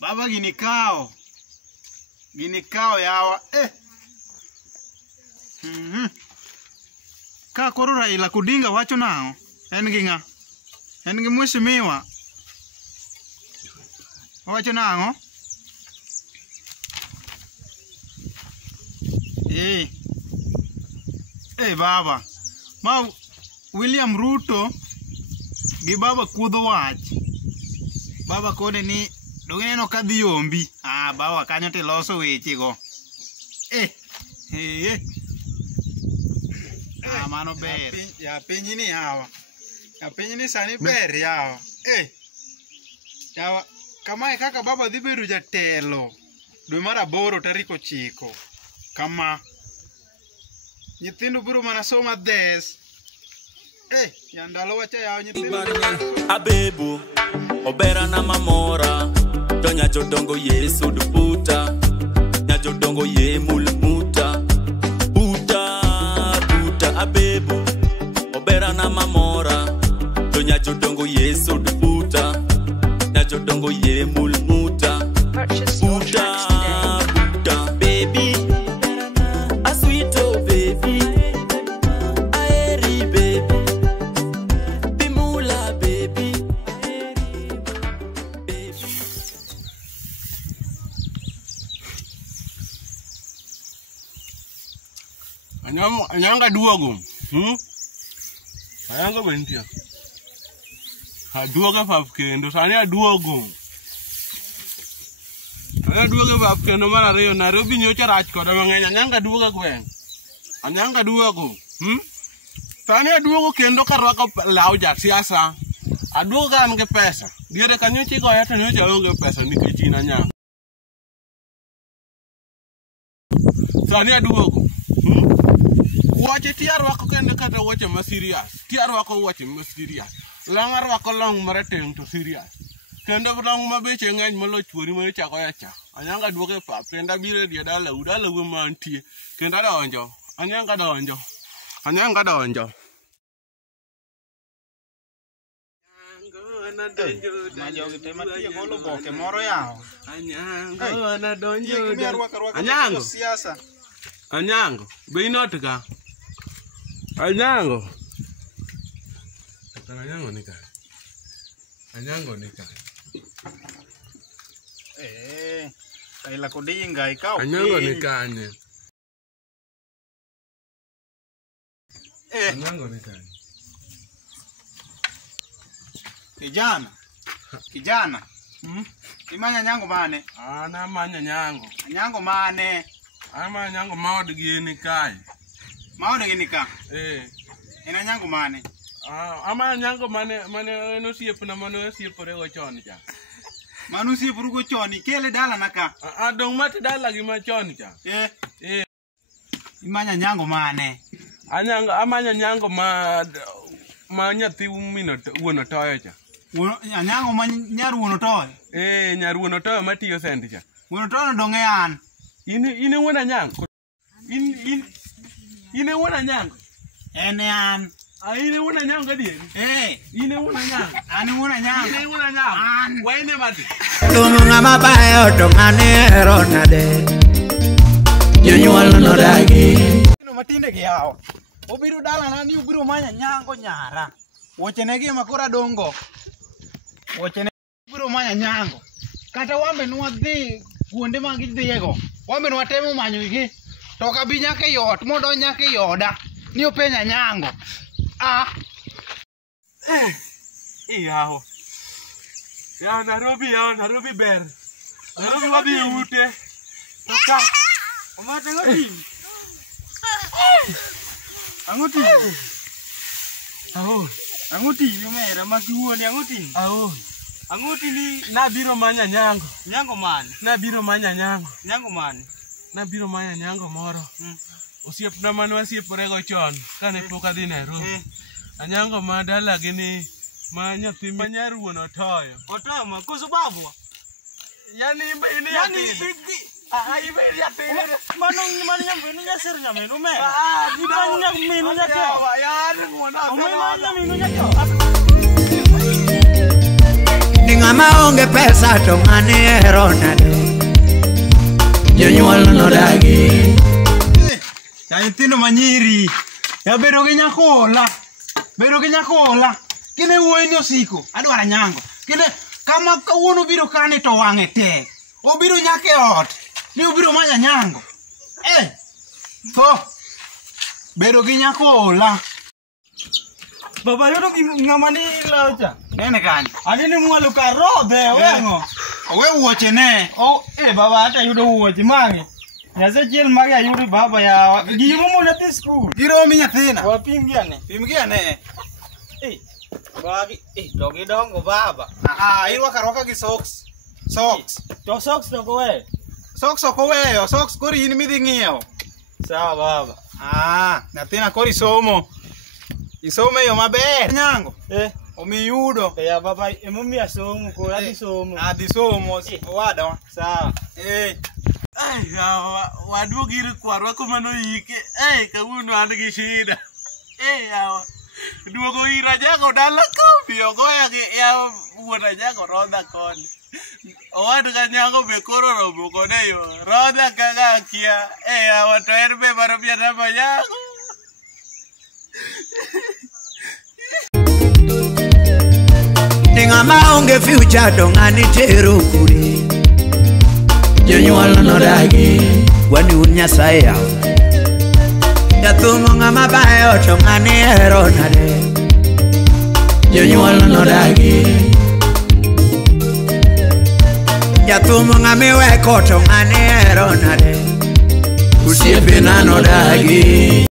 Baba gini kao yawa. Ka koro Raila Odinga wacho nang'o? En gi ng'a? En gi mheshimiwa. Wacho nang'o? Baba. Ma William Ruto gi baba kuodho wach. Baba kone ni dongineno ka dhi ombi. Baba kanyo te loso weche go. Mano ber. Ya pinyi ni yawa. Ya pinyi ni sani ber yawa. Yawa kamae kaka baba dhi bedo jatelo dwe mar 8 tarik 9. Kama nyithindo biro mana soma des. Ya ndalo wacha yawa nyithindo. Abebo obera na mamora to nyajodongo Yesu duputa nyajodongo ye mulmuta puta abebo obera na mamora to nyajodongo Yesu duputa nyajodongo ye mulmuta puta baby a sweet oh baby aeri baby bimula baby Anyanga duogo. Anyanga bentia. Duogo pap kendo sani aduogo. Aduogo pap kendo mar ariyo Nairobi nyocha rach koda mang'eny. Anyanga duogo kwen. Anyanga duogo. Sani aduogo kendo karwako law ja siasa. Aduogo an gi pesa. Diere kanyo chigoya to nyocha onge pesa nikech in anyanga. Sani aduogo. Wache tiarwako kende kata wache ma serious. Tiarwako wache ma serious. Long arwako long marateng to serious. Kendo long mabeche ng'eny molo chuori ma chako yacha. Anyanga duogo pap kendo biro die dala wu mantie. Kendo donjo. Anyanga donjo. Majogi te matiyo golo boke moro yawa. Anyanga donjo. Anyango siasa. Anyango, be not ga. Anyango. Anyango nika. Raila Odinga ikaw. Anyango nika anye. Anyango nika. Kijana. Imanya nyango mane? Ana manya nyango. Nyango mane? Ama nyango maod gi ni kai. Maod gi ni ka? Ena nyango mane? Ama nyango mane no siepna mane siepore go chon cha. Manu siepuru go chon kele dala naka. Dong mati dala gi ma chon cha. Imanya nyango mane? Amanya nyango ma nyathi wuono toyo cha. Nyango ma nyar wuono toyo? Nyar wuono toyo matiyo sendi cha. Wuono toyo donge an. Ine wuona nyango. Ine wuona nyango. Ene an. Ine wuona nyango adieri. Ine wuona nyango. Ani wuona nyango. Ine wuona nyango. An. Waine mati. Tungu ngama bayo to mane ronade. Jonyuol no dagi. No matinde gi yawa. Obiro dala na ni ubiro manya nyango nyara. Woche negi makora dongo. Woche ne ubiro manya nyango. Kata wambe nwa dhi kuonde ma gidhiego. Wambe nwa temo manyo gi. To ka bi nyaka yot mondo nyaka yoda. Ni openya nyango. Yaho. Ya Nairobi ber. Nairobi wabi ute. Toka. Omate ngoti. Angoti. Angoti nyomera magiwoni angoti. Angoti ni Nabiro manya nyango. Nyango mane? Nabiro manya nyango. Nyango mane? Nabiro manya nyango moro. Osiepna mane wasiepore go chon kane pok adhi Nairobi. Anyango ma dala gini ma nyathi ma nyar wuono toyo. Otoyo ma koso babu. Yani Ibe ya tere. Mano nyamenu nya ser nyamenu me. Nyamenu nya to. Ya ni ngona. Nyamenu nya to. Ni ng'ama onge pesa to ng'ani hero nade. Jonyuol nodagi. Ya nyithindo manyiri. Ya bedo gi nyakola. Bedo gi nyakola. Kine wuoyi ni osiko. Adwara nyango. Kine kama kawuono biro kani to wang'e tek. Obiro nyake ot. Ni obiro manya nyango. Bedo gi nyakola. Baba yudo ng'ama ni laucha. Nene kanyo. Anini mwalo ka rodhe wengo. Owe wuoche ne. Baba hata yudo wuoche mangi. Nyase chiel magi ayudo baba ya. Gimo mo nathi school. Giromi nyathina. Wapim giane. Pim giane. Bagi to gidongo baba. Irwaka gi socks. Socks. To socks to kowe. Socks ok oweyo. Socks kori in midhi ng'iewo. Sawa baba. Nyathina kori somo. Isomo yo maber. Nyango. Omi yudo. Ya baba emomiya somo ko adhi somo. Adhi somo owadwa. Sawa. Waduogo ir kwarwa kuma noyike. Kawuono an gi shida. Yawa. Duogo ir ajago dala kopi ogoya gi ya wuon ajago rodha koni. Owad ka nyango be koro romo kode yo. Rodha kaka kia. Yawa to en be maro piata mayago. Ni ng'ama onge future to ng'ani tero kuri. Jonyuol nodagi. Wani un Nyasaye yaw. Jathumo ng'ama bayo to ng'ani hero nade. Jonyuol nodagi. Jathumo ng'ami weko to ng'ani hero nade. Osiepena nodagi.